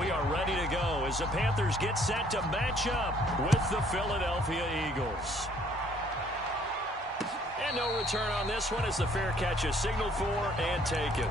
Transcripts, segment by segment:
we are ready to go as the Panthers get set to match up with the Philadelphia Eagles. And no return on this one as the fair catch is signaled for and taken.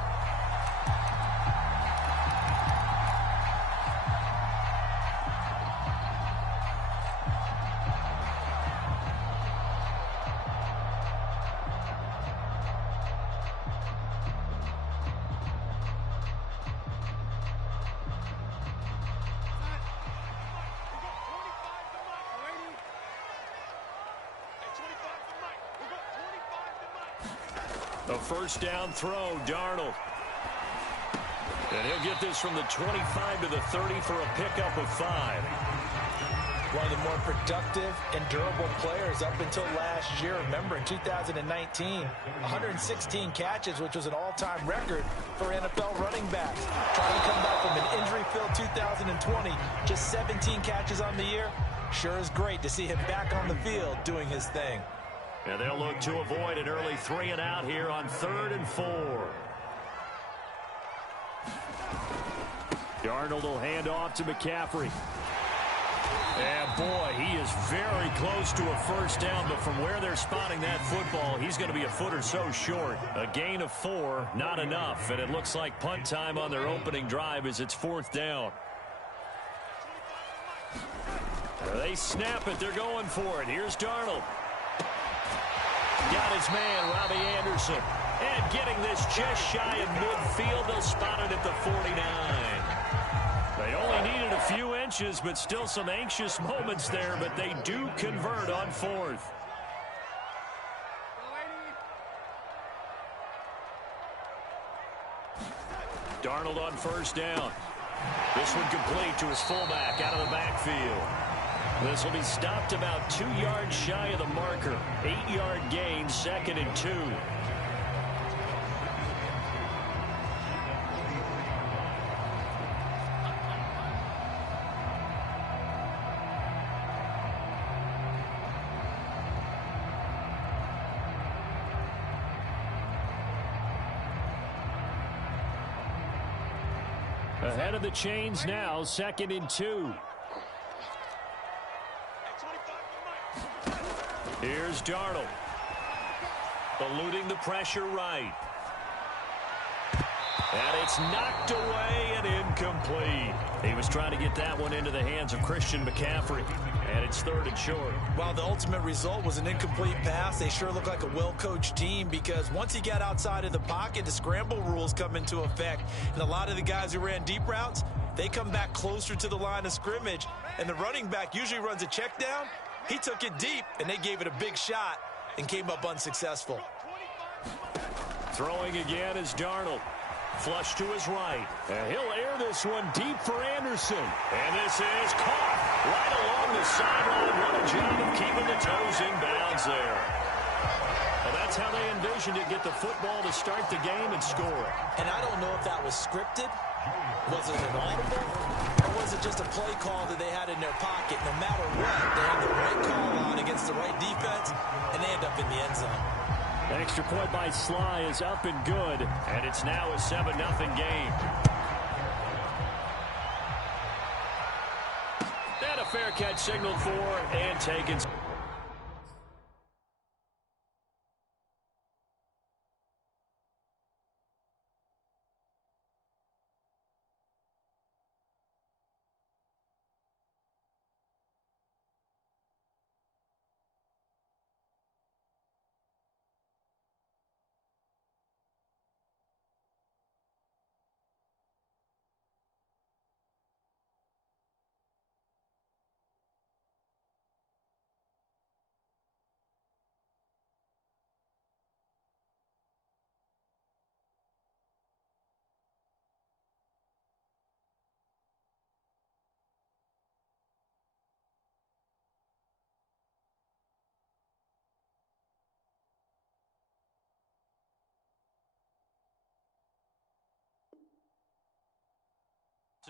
A first down throw, Darnold. And he'll get this from the 25 to the 30 for a pickup of 5. One of the more productive and durable players up until last year. Remember, in 2019, 116 catches, which was an all-time record for NFL running backs. Trying to come back from an injury-filled 2020, just 17 catches on the year. Sure is great to see him back on the field doing his thing. And they'll look to avoid an early 3 and out here on 3rd and 4. Darnold will hand off to McCaffrey. And boy, he is very close to a first down, but from where they're spotting that football, he's going to be a foot or so short. A gain of 4, not enough, and it looks like punt time on their opening drive as it's 4th down. They snap it, they're going for it. Here's Darnold. Got his man, Robbie Anderson. And getting this just shy of midfield, they'll spot it at the 49. They only needed a few inches, but still some anxious moments there, but they do convert on 4th. Darnold on first down. This one complete to his fullback out of the backfield. This will be stopped about 2 yards shy of the marker. 8-yard gain, 2nd and 2. Ahead of the chains now, 2nd and 2. Here's Darnold. Eluding the pressure right. And it's knocked away and incomplete. He was trying to get that one into the hands of Christian McCaffrey. And it's 3rd and short. While the ultimate result was an incomplete pass, they sure look like a well-coached team because once he got outside of the pocket, the scramble rules come into effect. And a lot of the guys who ran deep routes, they come back closer to the line of scrimmage. And the running back usually runs a check down. He took it deep, and they gave it a big shot and came up unsuccessful. Throwing again is Darnold. Flush to his right. And he'll air this one deep for Anderson. And this is caught right along the sideline. What a job of keeping the toes in bounds there. Well, that's how they envisioned it, get the football to start the game and score. And I don't know if that was scripted. Was it an audible? Or was it just a play call that they had in their pocket? No matter what, they have the right call on against the right defense, and they end up in the end zone. Extra point by Sly is up and good, and it's now a 7-0 game. And a fair catch signaled for and taken.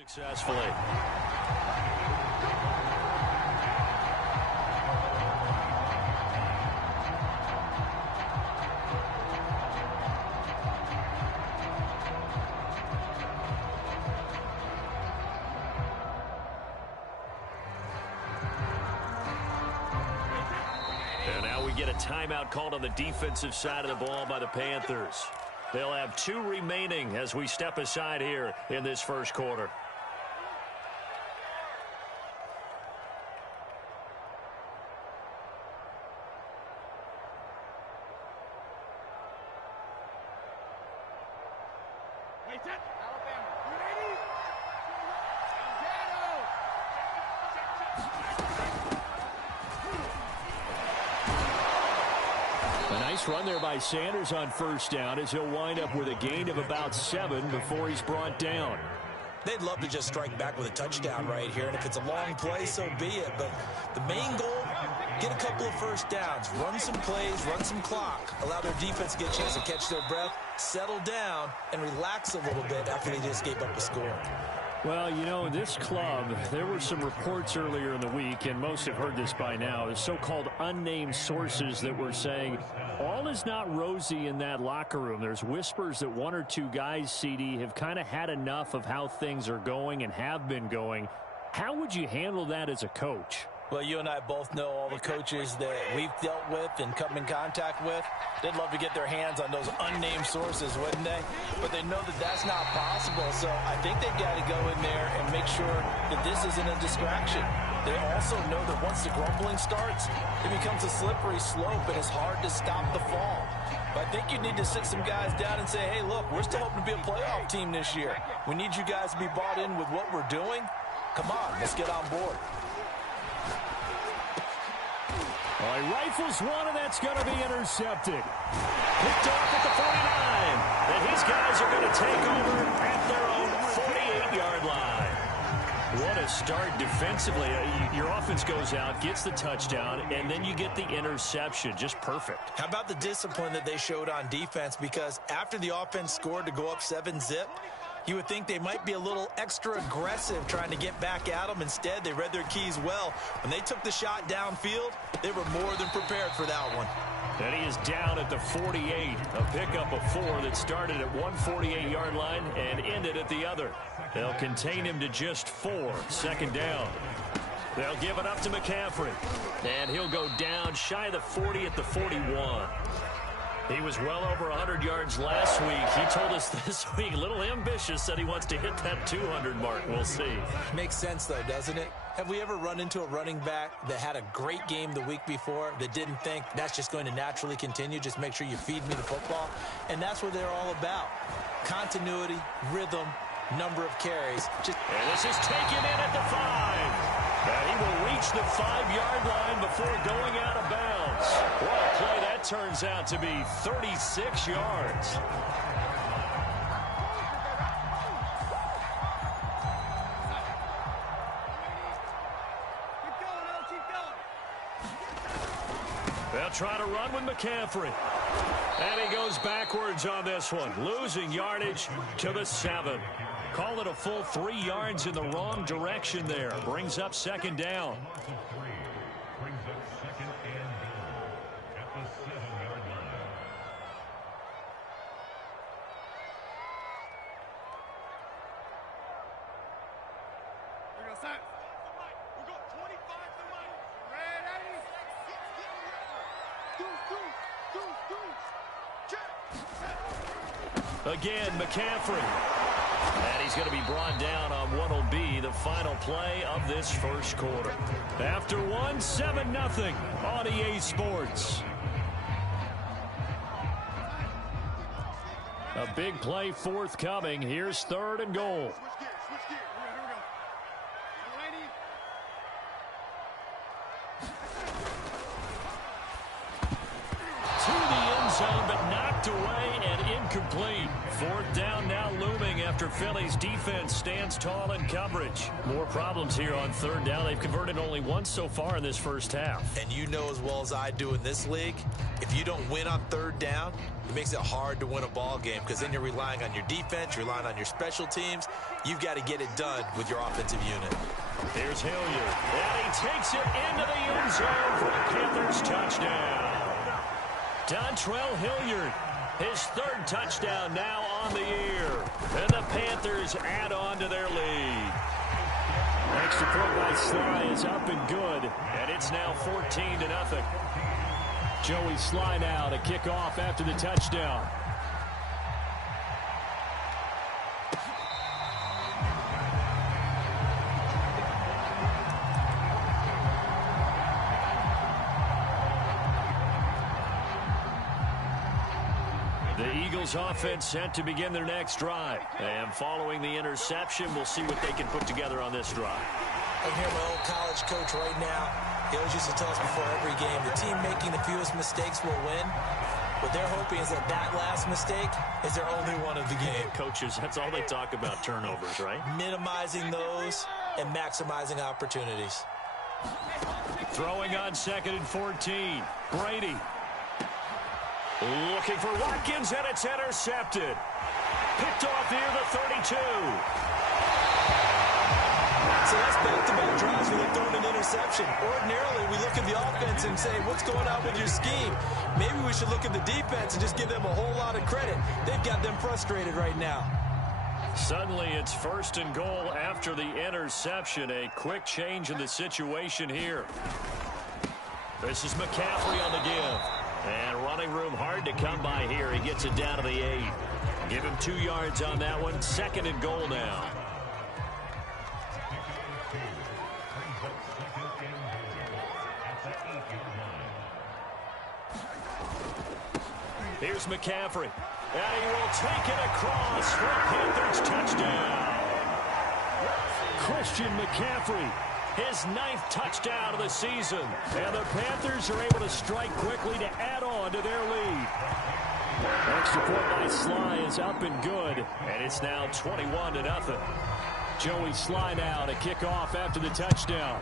Successfully. timeout called on the defensive side of the ball by the Panthers. They'll have 2 remaining as we step aside here in this first quarter. Run there by Sanders on first down as he'll wind up with a gain of about 7 before he's brought down. They'd love to just strike back with a touchdown right here, and if it's a long play, so be it. But the main goal, get a couple of first downs, run some plays, run some clock, allow their defense to get a chance to catch their breath, settle down, and relax a little bit after they just gave up a score. Well, you know, this club, there were some reports earlier in the week, and most have heard this by now, the so-called unnamed sources that were saying all is not rosy in that locker room. There's whispers that 1 or 2 guys, CD, have kind of had enough of how things are going and have been going. How would you handle that as a coach? Well, you and I both know all the coaches that we've dealt with and come in contact with. They'd love to get their hands on those unnamed sources, wouldn't they? But they know that that's not possible, so I think they've got to go in there and make sure that this isn't a distraction. They also know that once the grumbling starts, it becomes a slippery slope, and it's hard to stop the fall. But I think you need to sit some guys down and say, hey, look, we're still hoping to be a playoff team this year. We need you guys to be bought in with what we're doing. Come on, let's get on board. Well, he rifles one, and that's going to be intercepted. Picked off at the 49. And his guys are going to take over at their own 48-yard line. What a start defensively. Your offense goes out, gets the touchdown, and then you get the interception. Just perfect. How about the discipline that they showed on defense? Because after the offense scored to go up 7-zip, you would think they might be a little extra aggressive trying to get back at them. Instead, they read their keys well. When they took the shot downfield, they were more than prepared for that one. And he is down at the 48. A pickup of 4 that started at one 48-yard line and ended at the other. They'll contain him to just 4. Second down. They'll give it up to McCaffrey. And he'll go down shy of the 40 at the 41. He was well over 100 yards last week. He told us this week, a little ambitious, said he wants to hit that 200 mark. We'll see. Makes sense, though, doesn't it? Have we ever run into a running back that had a great game the week before that didn't think that's just going to naturally continue? Just make sure you feed me the football. And that's what they're all about. Continuity, rhythm, number of carries. And this is taken in at the 5. And he will reach the 5-yard line before going out of bounds. What a play that turns out to be, 36 yards. They'll try to run with McCaffrey. And he goes backwards on this one, losing yardage to the 7. Call it a full 3 yards in the wrong direction there. Brings up second down. Again, McCaffrey. And he's going to be brought down on what will be the final play of this first quarter. After 7-0 on EA Sports. A big play forthcoming. Here's 3rd and goal. To the end zone, but knocked away and incomplete. 4th down now looming after Philly's defense stands tall in coverage. More problems here on 3rd down. They've converted only once so far in this first half. And you know as well as I do in this league, if you don't win on 3rd down, it makes it hard to win a ball game because then you're relying on your defense, you're relying on your special teams. You've got to get it done with your offensive unit. Here's Hilliard. And he takes it into the end zone for the Panthers touchdown. Dontrell Hilliard, his 3rd touchdown now on the year. And the Panthers add on to their lead. Extra point by Sly is up and good. And it's now 14-0. Joey Sly now to kick off after the touchdown. The Eagles offense set to begin their next drive. And following the interception, we'll see what they can put together on this drive. I hear my old college coach right now. He always used to tell us before every game, the team making the fewest mistakes will win. What they're hoping is that that last mistake is their only one of the game. Coaches, that's all they talk about, turnovers, right? Minimizing those and maximizing opportunities. Throwing on 2nd and 14. Brady. Looking for Watkins, and it's intercepted. Picked off near the 32. So that's back-to-back drives where they're throwing an interception. Ordinarily, we look at the offense and say, what's going on with your scheme? Maybe we should look at the defense and just give them a whole lot of credit. They've got them frustrated right now. Suddenly, it's 1st and goal after the interception. A quick change in the situation here. This is McCaffrey on the give. And running room hard to come by here. He gets it down to the 8. Give him 2 yards on that one. 2nd and goal now. Here's McCaffrey. And he will take it across for a Panthers touchdown. Christian McCaffrey, his 9th touchdown of the season. And the Panthers are able to strike quickly to add on to their lead. Extra point by Sly is up and good. And it's now 21-0. Joey Sly now to kick off after the touchdown.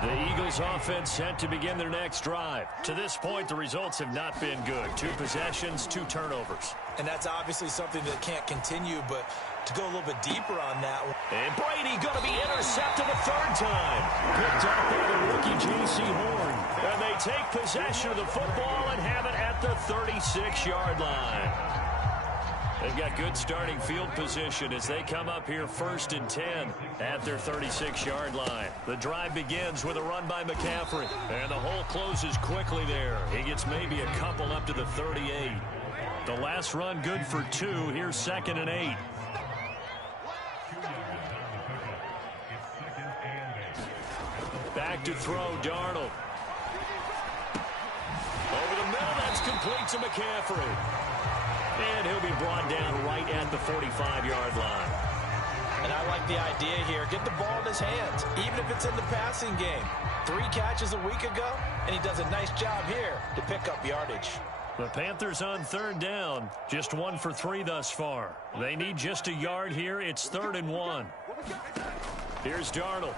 The Eagles offense set to begin their next drive. To this point, the results have not been good. 2 possessions, 2 turnovers. And that's obviously something that can't continue, but to go a little bit deeper on that one. And Brady going to be intercepted a 3rd time. Picked up by the rookie J.C. Horn. And they take possession of the football and have it at the 36-yard line. They've got good starting field position as they come up here 1st and 10 at their 36-yard line. The drive begins with a run by McCaffrey. And the hole closes quickly there. He gets maybe a couple up to the 38. The last run good for 2. Here's 2nd and 8. Back to throw, Darnold. Over the middle, that's complete to McCaffrey. And he'll be brought down right at the 45-yard line. And I like the idea here. Get the ball in his hands, even if it's in the passing game. 3 catches a week ago, and he does a nice job here to pick up yardage. The Panthers on 3rd down. Just 1 for 3 thus far. They need just a yard here. It's 3rd and 1. Here's Darnold.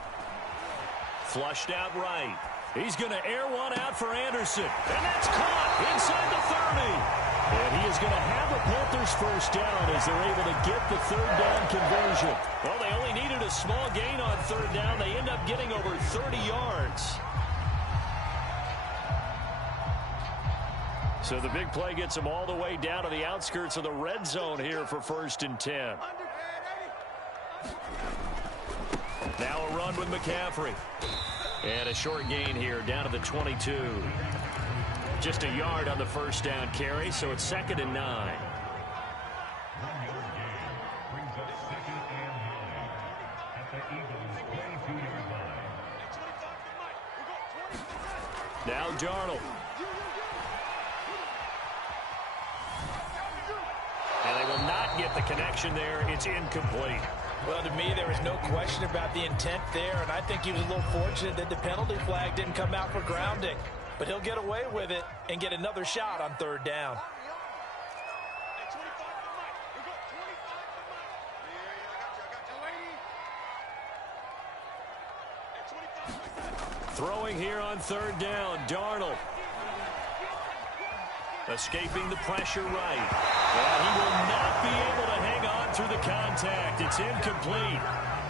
Flushed out right. He's going to air one out for Anderson. And that's caught inside the 30. And he is going to have the Panthers 1st down as they're able to get the 3rd down conversion. Well, they only needed a small gain on 3rd down. They end up getting over 30 yards. So the big play gets them all the way down to the outskirts of the red zone here for 1st and 10. Now a run with McCaffrey. And a short gain here down to the 22. Just a yard on the 1st down carry, so it's 2nd and 9. Now Darnold. And they will not get the connection there. It's incomplete. Well, to me, there was no question about the intent there, and I think he was a little fortunate that the penalty flag didn't come out for grounding. But he'll get away with it and get another shot on 3rd down. Throwing here on 3rd down, Darnold. Escaping the pressure right. And he will not be able to hang on through the contact. It's incomplete.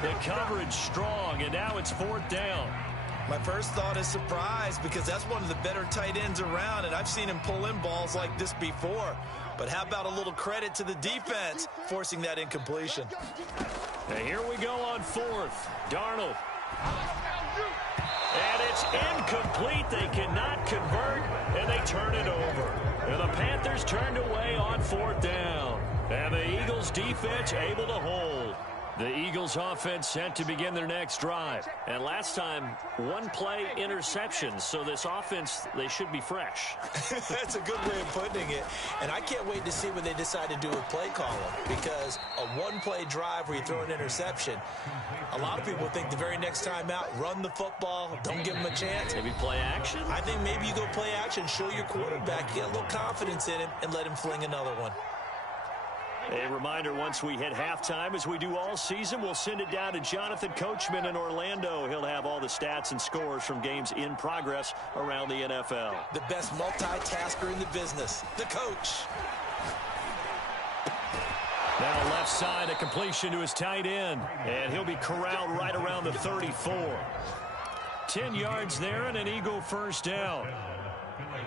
The coverage strong, and now it's 4th down. My first thought is surprise because that's one of the better tight ends around, and I've seen him pull in balls like this before. But how about a little credit to the defense forcing that incompletion? And here we go on fourth. Darnold. And it's incomplete. They cannot convert, and they turn it over. And the Panthers turned away on fourth down. And the Eagles defense able to hold. The Eagles offense set to begin their next drive. And last time, one play interception. So this offense, they should be fresh. That's a good way of putting it. And I can't wait to see what they decide to do with play calling. Because a one-play drive where you throw an interception, a lot of people think the very next time out, run the football, don't give them a chance. Maybe play action? I think maybe you go play action, show your quarterback, get a little confidence in him, and let him fling another one. A reminder, once we hit halftime, as we do all season, we'll send it down to Jonathan Coachman in Orlando. He'll have all the stats and scores from games in progress around the NFL. The best multitasker in the business, the coach. Now left side, a completion to his tight end, and he'll be corralled right around the 34. 10 yards there and an Eagle first down.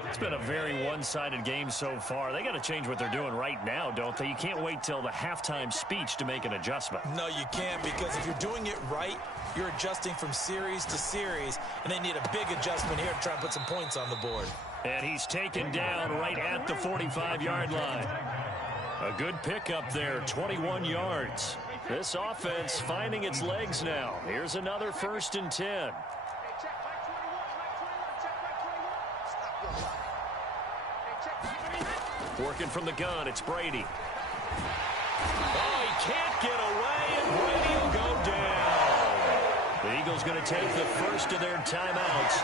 It's been a very one-sided game so far. They got to change what they're doing right now, don't they? You can't wait till the halftime speech to make an adjustment. No, you can't, because if you're doing it right, you're adjusting from series to series, and they need a big adjustment here to try and put some points on the board. And he's taken down right at the 45-yard line. A good pickup there, 21 yards. This offense finding its legs now. Here's another 1st and 10. Working from the gun, it's Brady. Oh, he can't get away, and Brady will go down. The Eagles going to take the first of their timeouts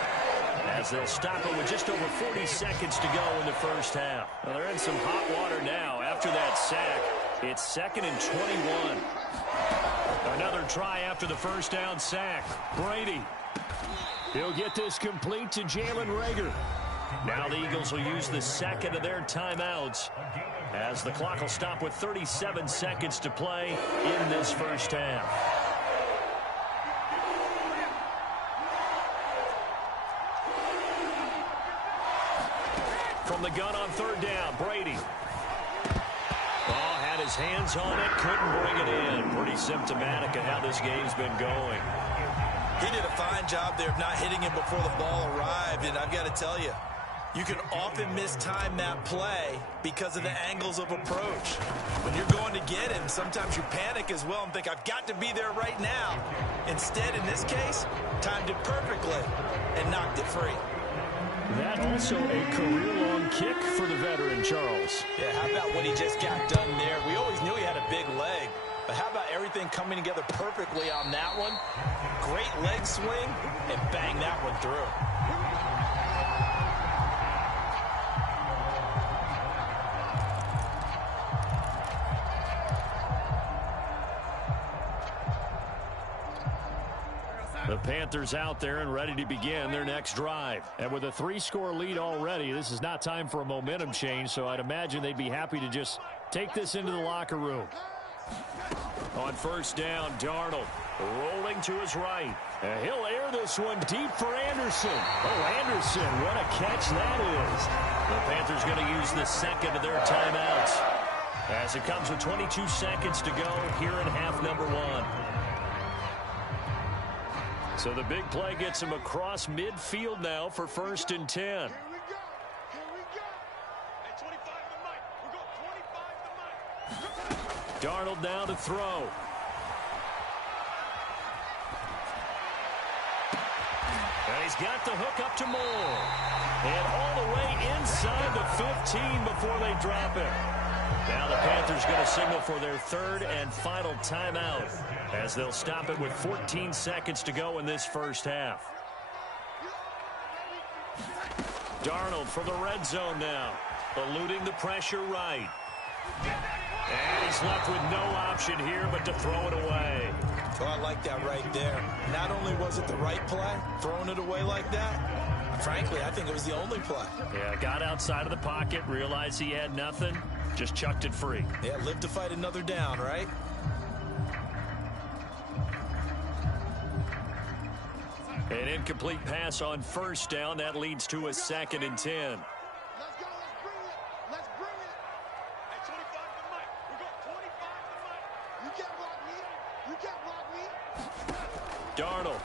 as they'll stop it with just over 40 seconds to go in the first half. Well, they're in some hot water now after that sack. It's 2nd and 21. Another try after the first down sack. Brady. He'll get this complete to Jalen Reagor. Now the Eagles will use the second of their timeouts as the clock will stop with 37 seconds to play in this first half. From the gun on 3rd down, Brady. Oh, had his hands on it, couldn't bring it in. Pretty symptomatic of how this game's been going. He did a fine job there of not hitting him before the ball arrived, and I've got to tell you, you can often mistime that play because of the angles of approach. When you're going to get him, sometimes you panic as well and think, I've got to be there right now. Instead, in this case, timed it perfectly and knocked it free. That also a career-long kick for the veteran, Charles. Yeah, how about what he just got done there? We always knew he had a big leg, but how about everything coming together perfectly on that one? Great leg swing, and bang that one through. The Panthers out there and ready to begin their next drive. And with a 3-score lead already, this is not time for a momentum change, so I'd imagine they'd be happy to just take this into the locker room. On 1st down, Darnold rolling to his right. And he'll air this one deep for Anderson. Oh, Anderson, what a catch that is. The Panthers going to use the second of their timeouts as it comes with 22 seconds to go here in half number 1. So the big play gets him across midfield now for 1st and 10. Darnold now to throw. And he's got the hook up to Moore. And all the way inside the 15 before they drop it. Now the Panthers going to signal for their 3rd and final timeout as they'll stop it with 14 seconds to go in this first half. Darnold for the red zone now, eluding the pressure right. And he's left with no option here but to throw it away. Oh, I like that right there. Not only was it the right play, throwing it away like that, frankly, I think it was the only play. Yeah, got outside of the pocket, realized he had nothing, just chucked it free. Yeah, live to fight another down, right? An incomplete pass on first down. That leads to a 2nd and 10. Let's go. Let's bring it. At 25 to Mike. We got 25 to Mike. You can't block me. You can't block me. Darnold.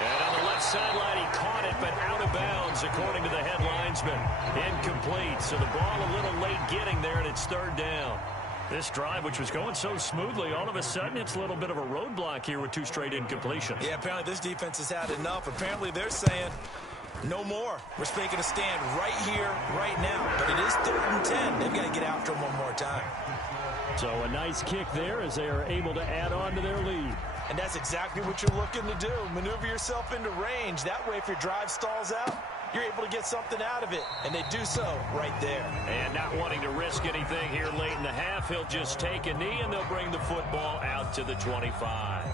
And on the left sideline, he caught it, but out of bounds, according to the head linesman. Incomplete. So the ball a little late getting there, and it's 3rd down. This drive, which was going so smoothly, all of a sudden it's a little bit of a roadblock here with 2 straight incompletions. Yeah, apparently this defense has had enough. Apparently they're saying no more. We're making a stand right here, right now. But it is 3rd and 10. They've got to get after him one more time. So a nice kick there as they are able to add on to their lead. And that's exactly what you're looking to do. Maneuver yourself into range. That way, if your drive stalls out, you're able to get something out of it. And they do so right there. And not wanting to risk anything here late in the half, he'll just take a knee, and they'll bring the football out to the 25.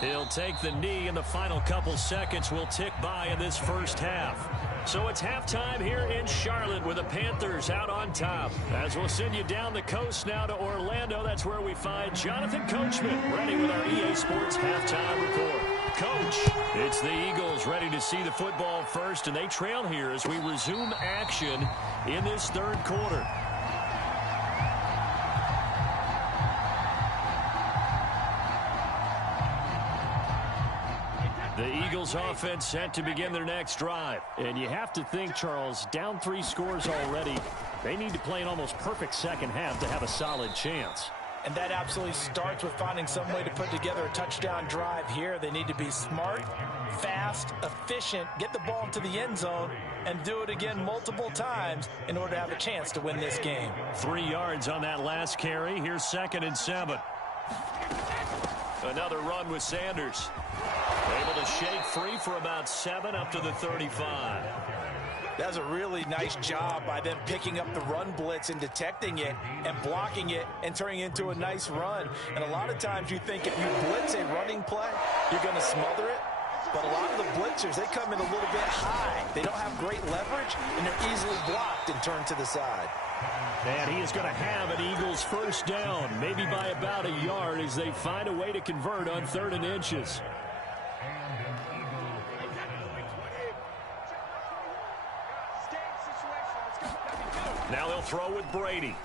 He'll take the knee, and the final couple seconds will tick by in this first half. So it's halftime here in Charlotte with the Panthers out on top. As we'll send you down the coast now to Orlando, that's where we find Jonathan Coachman ready with our EA Sports halftime report. Coach, it's the Eagles ready to see the football first, and they trail here as we resume action in this 3rd quarter. The Eagles offense set to begin their next drive. And you have to think, Charles, down 3 scores already. They need to play an almost perfect second half to have a solid chance. And that absolutely starts with finding some way to put together a touchdown drive here. They need to be smart, fast, efficient, get the ball into the end zone, and do it again multiple times in order to have a chance to win this game. 3 yards on that last carry. Here's 2nd and 7. Another run with Sanders. Able to shake free for about 7 up to the 35. That's a really nice job by them picking up the run blitz and detecting it and blocking it and turning it into a nice run. And a lot of times you think if you blitz a running play, you're going to smother it. But a lot of the blitzers, they come in a little bit high. They don't have great leverage, and they're easily blocked and turned to the side. And he is going to have an Eagles first down, maybe by about a yard as they find a way to convert on 3rd and inches. Now they'll throw with Brady.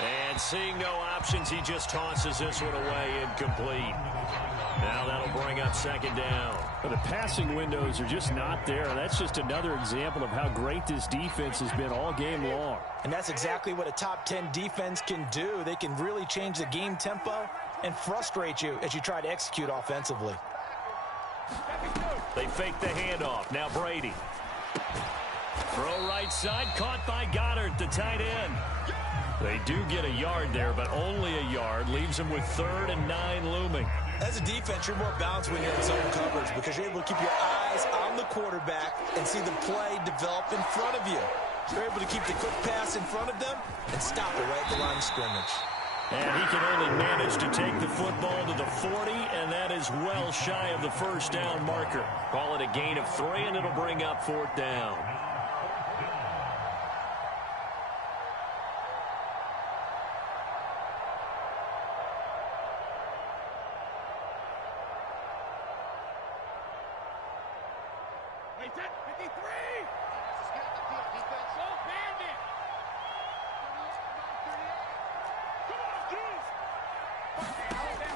And seeing no options, he just tosses this one away, incomplete. Now that'll bring up 2nd down. But the passing windows are just not there. That's just another example of how great this defense has been all game long. And that's exactly what a top 10 defense can do. They can really change the game tempo and frustrate you as you try to execute offensively. They fake the handoff. Now Brady. Throw right side, caught by Goddard, the tight end. They do get a yard there, but only a yard. Leaves them with 3rd and 9 looming. As a defense, you're more balanced when you're in zone coverage because you're able to keep your eyes on the quarterback and see the play develop in front of you. You're able to keep the quick pass in front of them and stop it right at the line of scrimmage. And he can only manage to take the football to the 40, and that is well shy of the first down marker. Call it a gain of 3, and it'll bring up 4th down.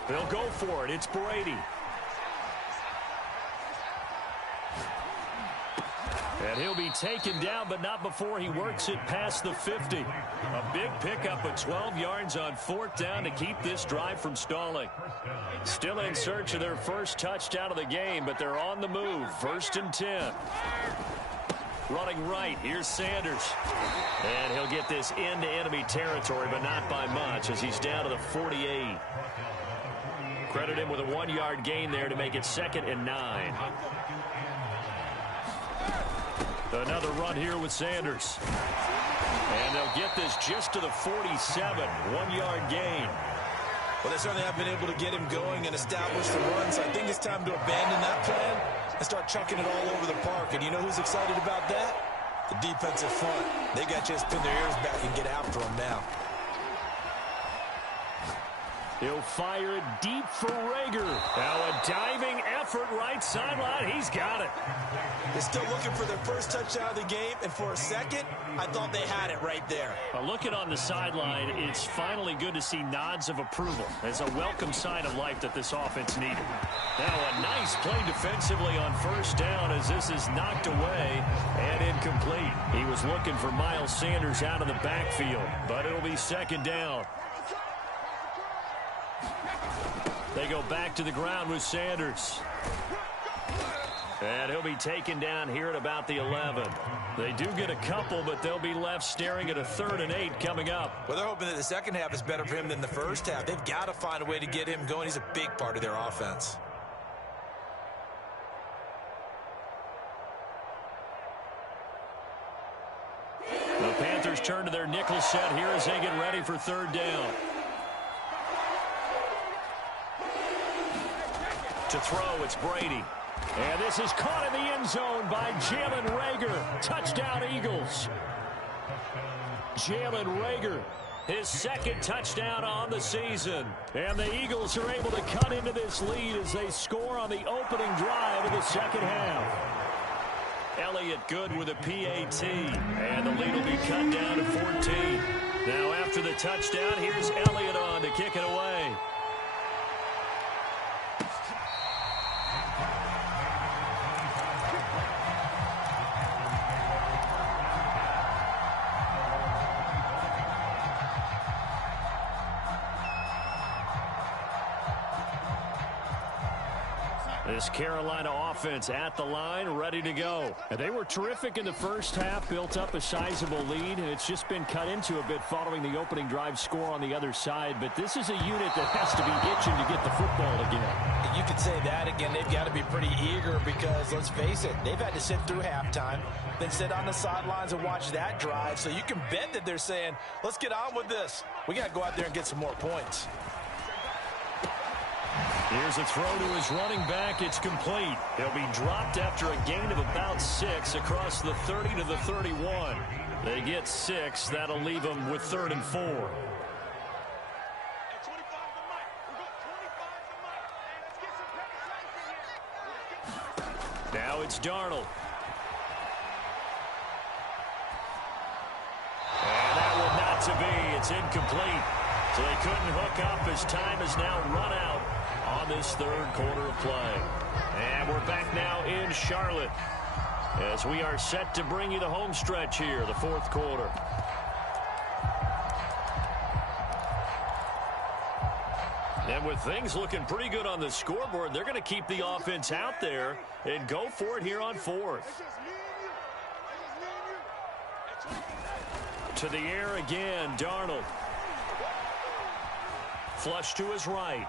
They'll go for it. It's Brady. And he'll be taken down, but not before he works it past the 50. A big pickup of 12 yards on 4th down to keep this drive from stalling. Still in search of their first touchdown of the game, but they're on the move. 1st and 10. Running right, here's Sanders. And he'll get this into enemy territory, but not by much as he's down to the 48. Credit him with a 1-yard gain there to make it 2nd and 9. Another run here with Sanders. And they'll get this just to the 47. 1-yard gain. Well, they certainly have been able to get him going and establish the run, so I think it's time to abandon that plan and start chucking it all over the park. And you know who's excited about that? The defensive front. They got to just pin their ears back and get after them now. He'll fire it deep for Reagor. Now a diving effort right sideline. He's got it. They're still looking for their first touchdown of the game, and for a second, I thought they had it right there. Looking on the sideline, it's finally good to see nods of approval as a welcome sign of life that this offense needed. Now a nice play defensively on first down as this is knocked away and incomplete. He was looking for Miles Sanders out of the backfield, but it'll be second down. They go back to the ground with Sanders. And he'll be taken down here at about the 11. They do get a couple, but they'll be left staring at a 3rd and 8 coming up. Well, they're hoping that the second half is better for him than the first half. They've got to find a way to get him going. He's a big part of their offense. The Panthers turn to their nickel set here as they get ready for 3rd down. To throw, it's Brady. And this is caught in the end zone by Jalen Reagor. Touchdown, Eagles. Jalen Reagor, his 2nd touchdown on the season. And the Eagles are able to cut into this lead as they score on the opening drive of the second half. Elliott good with a PAT. And the lead will be cut down to 14. Now after the touchdown, here's Elliott on to kick it away. This Carolina offense at the line, ready to go. And they were terrific in the first half, built up a sizable lead, and it's just been cut into a bit following the opening drive score on the other side. But this is a unit that has to be itching to get the football again. You could say that again. They've got to be pretty eager because, let's face it, they've had to sit through halftime, then sit on the sidelines and watch that drive. So you can bet that they're saying, let's get on with this. We got to go out there and get some more points. Here's a throw to his running back. It's complete. He'll be dropped after a gain of about 6 across the 30 to the 31. They get 6. That'll leave them with 3rd and 4. Now it's Darnold. And that one not to be. It's incomplete. So they couldn't hook up as time is now run out on this 3rd quarter of play. And we're back now in Charlotte as we are set to bring you the home stretch here, the 4th quarter. And with things looking pretty good on the scoreboard, they're going to keep the offense out there and go for it here on 4th. To the air again, Darnold. Flush to his right.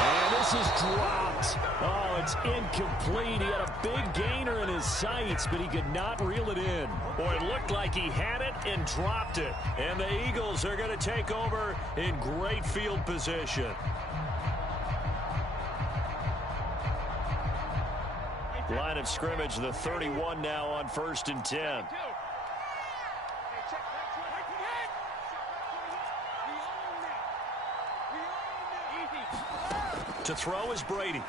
And this is dropped. Oh, it's incomplete. He had a big gainer in his sights, but he could not reel it in. Boy, it looked like he had it and dropped it. And the Eagles are going to take over in great field position. Line of scrimmage, the 31 now on 1st and 10. To throw is Brady.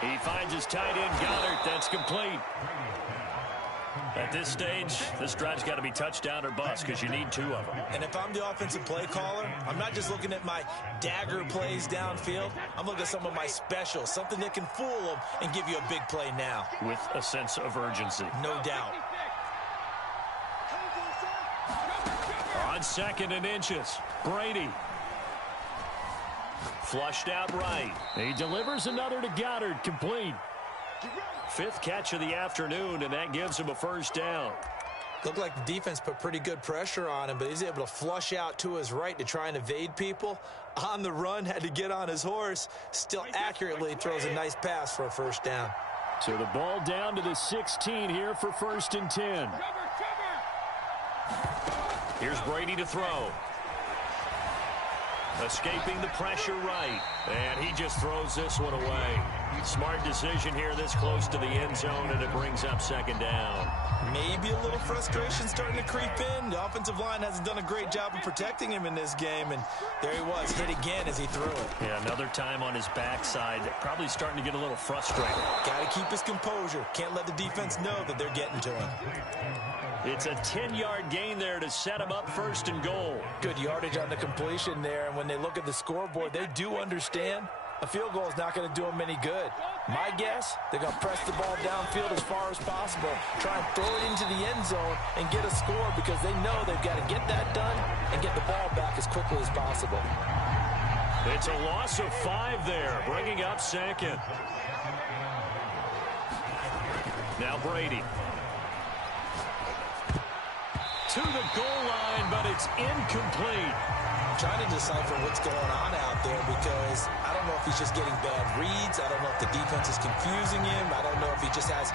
He finds his tight end, Goddard. That's complete. At this stage, this drive's got to be touchdown or bust because you need 2 of them. And if I'm the offensive play caller, I'm not just looking at my dagger plays downfield. I'm looking at some of my specials, something that can fool them and give you a big play now. With a sense of urgency. No doubt. On 2nd and inches, Brady. Flushed out right. He delivers another to Goddard, complete. 5th catch of the afternoon, and that gives him a 1st down. Looked like the defense put pretty good pressure on him, but he's able to flush out to his right to try and evade people. On the run, had to get on his horse. Still accurately throws a nice pass for a 1st down. So the ball down to the 16 here for 1st and 10. Here's Brady to throw. Escaping the pressure right. And he just throws this one away. Smart decision here this close to the end zone, and it brings up second down. Maybe a little frustration starting to creep in. The offensive line hasn't done a great job of protecting him in this game, and there he was, hit again as he threw it. Yeah, another time on his backside, probably starting to get a little frustrated. Got to keep his composure. Can't let the defense know that they're getting to him. It's a 10-yard gain there to set him up first and goal. Good yardage on the completion there, and when they look at the scoreboard, they do understand a field goal is not going to do them any good. My guess, they're going to press the ball downfield as far as possible, try and throw it into the end zone and get a score because they know they've got to get that done and get the ball back as quickly as possible. It's a loss of 5 there, bringing up second. Now Brady. To the goal line, but it's incomplete. I'm trying to decipher what's going on out there because I don't know if he's just getting bad reads. I don't know if the defense is confusing him. I don't know if he just has,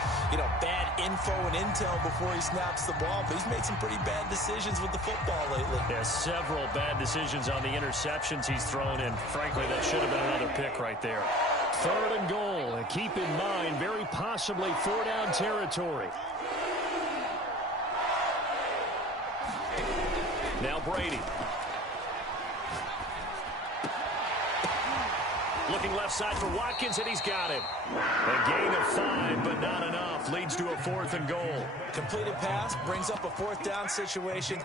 bad info and intel before he snaps the ball. But he's made some pretty bad decisions with the football lately. Yeah, several bad decisions on the interceptions he's thrown, and frankly, that should have been another pick right there. 3rd and goal, and keep in mind, very possibly 4-down territory. Now Brady. Looking left side for Watkins, and he's got him. A gain of 5, but not enough. Leads to a 4th and goal. Completed pass brings up a 4th down situation.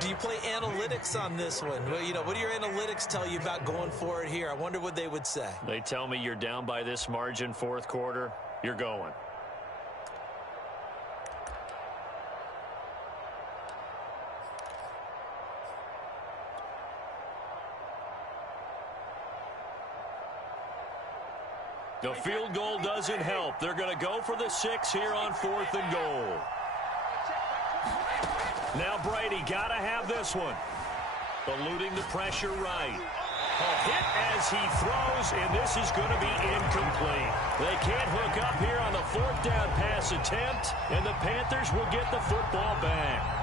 Do you play analytics on this one? Well, what do your analytics tell you about going for it here? I wonder what they would say. They tell me you're down by this margin, 4th quarter. You're going. The field goal doesn't help. They're going to go for the 6 here on 4th and goal. Now Brady, got to have this one. Eluding the pressure right. A hit as he throws, and this is going to be incomplete. They can't hook up here on the 4th down pass attempt, and the Panthers will get the football back.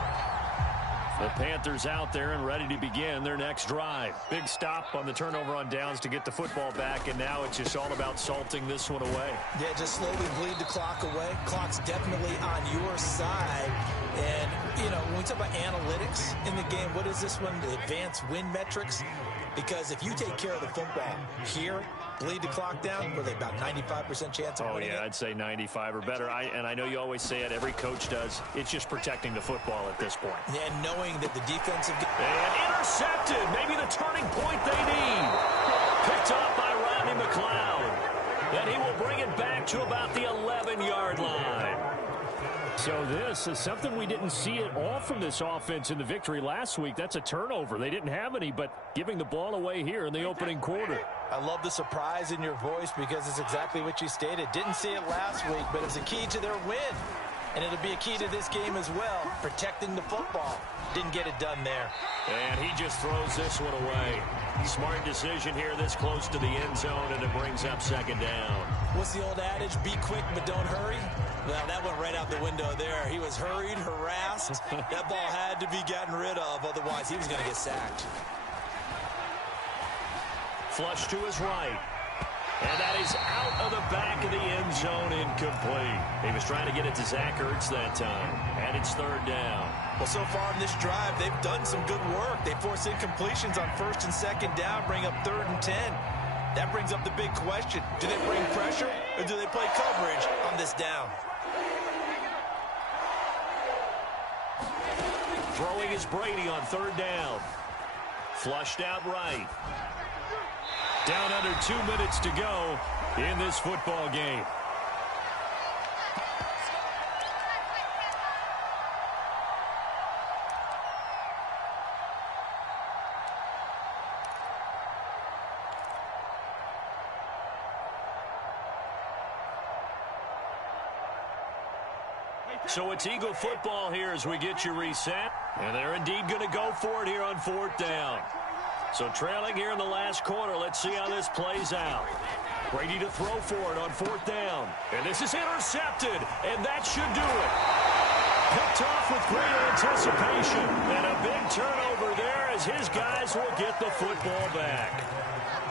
The Panthers out there and ready to begin their next drive. Big stop on the turnover on downs to get the football back, and now it's just all about salting this one away. Yeah, just slowly bleed the clock away. Clock's definitely on your side. And, when we talk about analytics in the game, what is this one? The advanced win metrics? Because if you take care of the football here, bleed the clock down, were they about 95% chance of winning it? I'd say 95 or better. And I know you always say it, every coach does. It's just protecting the football at this point. Yeah, knowing that the defensive... And intercepted. Maybe the turning point they need. Picked up by Rodney McLeod. And he will bring it back to about the 11-yard line. So this is something we didn't see at all from this offense in the victory last week. That's a turnover. They didn't have any, but giving the ball away here in the opening quarter. I love the surprise in your voice because it's exactly what you stated. Didn't see it last week, but it's a key to their win. And it'll be a key to this game as well, protecting the football. Didn't get it done there. And he just throws this one away. Smart decision here this close to the end zone, and it brings up second down. What's the old adage? Be quick, but don't hurry. Well, that went right out the window there. He was hurried, harassed. That ball had to be gotten rid of, otherwise he was going to get sacked. Flush to his right. And that is out of the back of the end zone, incomplete. He was trying to get it to Zach Ertz that time. And it's 3rd down. Well, so far in this drive, they've done some good work. They force incompletions on 1st and 2nd down, bring up 3rd and 10. That brings up the big question. Do they bring pressure or do they play coverage on this down? Throwing is Brady on 3rd down. Flushed out right. Down under 2 minutes to go in this football game. So it's Eagle football here as we get you reset. And they're indeed going to go for it here on 4th down. So trailing here in the last quarter. Let's see how this plays out. Brady to throw for it on 4th down. And this is intercepted. And that should do it. Picked off with great anticipation. And a big turnover there as as his guys will get the football back.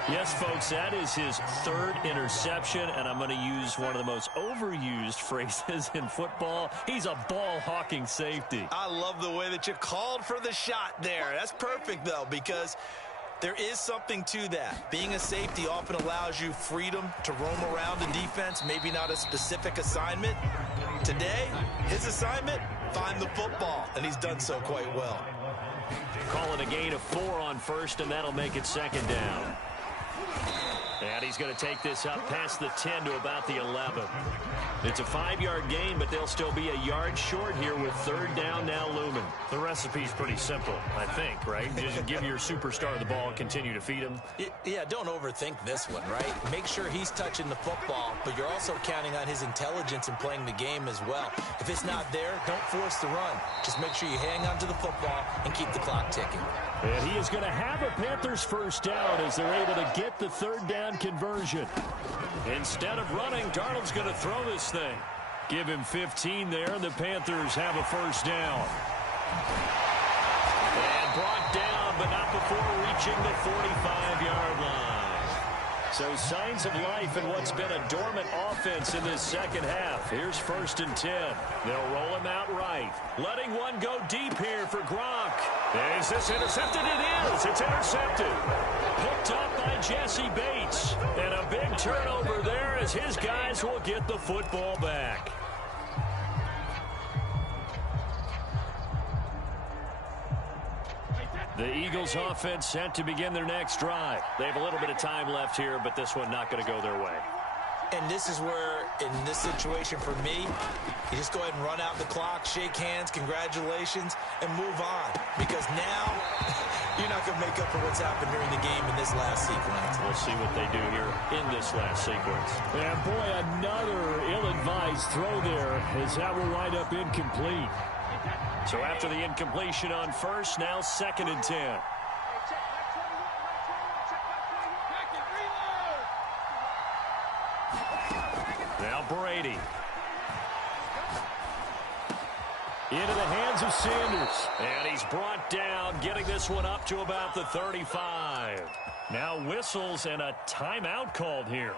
Yes, folks, that is his third interception, and I'm going to use one of the most overused phrases in football. He's a ball-hawking safety. I love the way that you called for the shot there. That's perfect, though, because there is something to that. Being a safety often allows you freedom to roam around the defense, maybe not a specific assignment. Today, his assignment, find the football, and he's done so quite well. Calling a gain of 4 on first, and that'll make it second down. And he's going to take this up past the 10 to about the 11. It's a 5-yard gain, but they'll still be a yard short here with third down now looming. The recipe's pretty simple, I think, right? Just give your superstar the ball and continue to feed him. Yeah, don't overthink this one, right? Make sure he's touching the football, but you're also counting on his intelligence in playing the game as well. If it's not there, don't force the run. Just make sure you hang on to the football and keep the clock ticking. And he is going to have a Panthers first down as they're able to get the third down conversion. Instead of running, Darnold's going to throw this thing. Give him 15 there, and the Panthers have a first down. And brought down, but not before reaching the 45-yard line. So signs of life in what's been a dormant offense in this second half. Here's 1st and 10. They'll roll him out right. Letting one go deep here for Gronk. Is this intercepted? It is. It's intercepted. Picked up by Jesse Bates. And a big turnover there as his guys will get the football back. The Eagles offense set to begin their next drive. They have a little bit of time left here, but this one not going to go their way. And this is where, in this situation for me, you just go ahead and run out the clock, shake hands, congratulations, and move on. Because now, you're not going to make up for what's happened during the game in this last sequence. We'll see what they do here in this last sequence. And boy, another ill-advised throw there as that will wind up incomplete. So after the incompletion on first, now 2nd and 10. Now Brady. Into the hands of Sanders. And he's brought down, getting this one up to about the 35. Now whistles and a timeout called here.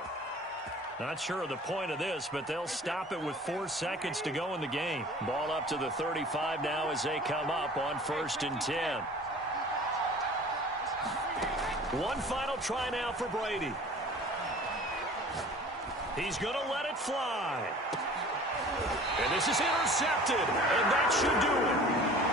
Not sure of the point of this, but they'll stop it with 4 seconds to go in the game. Ball up to the 35 now as they come up on 1st and 10. One final try now for Brady. He's going to let it fly. And this is intercepted, and that should do it.